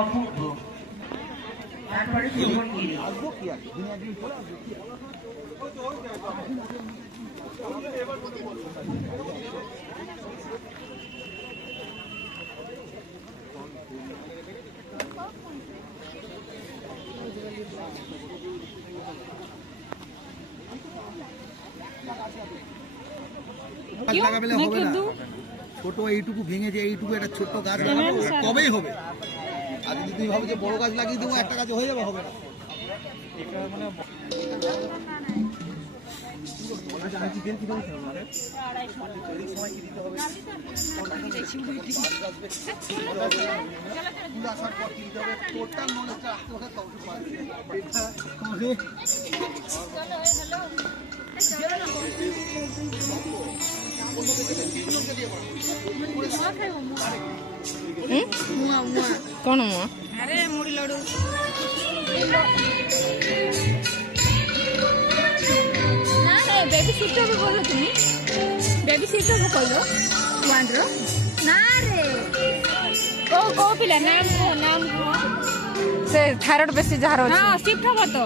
অপূর্ব। তারপরে জীবনগিরি। লাগাবেলে হবে না, ছোট এইটুকু ভেঙেছে, এইটুকু একটা ছোট্ট গাছ লাগাবো, কবেই হবে। আর যদি তুমি ভাবো যে বড় গাছ লাগিয়ে দেবো, একটা গাছ হয়ে যাবে, হবে না। कौन हुआ? अरे मुड़ी लड्डू ना रे बेबी सीट भी बोलो तुम्ही बेबी सीट भी कहलो वन रो ना रे को पिला नाम को से थायराइड बेसी जहार अछि हां शिफ्ट हबो तो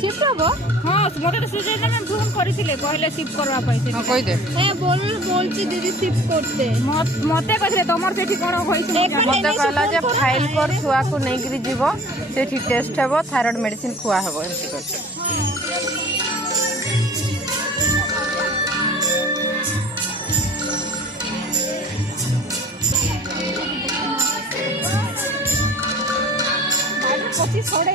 शिफ्ट हबो हां मोटे तो सुजय ने फोन करिथिले कहले शिफ्ट करवा पैसे हां कहि दे ए बोलची दीदी शिफ्ट करते मते कहले तमर सेठी कोन होइछ मते कहला जे फाइल कर छुआ को नै गिरी जीवो सेठी टेस्ट हेबो थायराइड मेडिसिन खुआ हेबो एमती करते पची छोड़े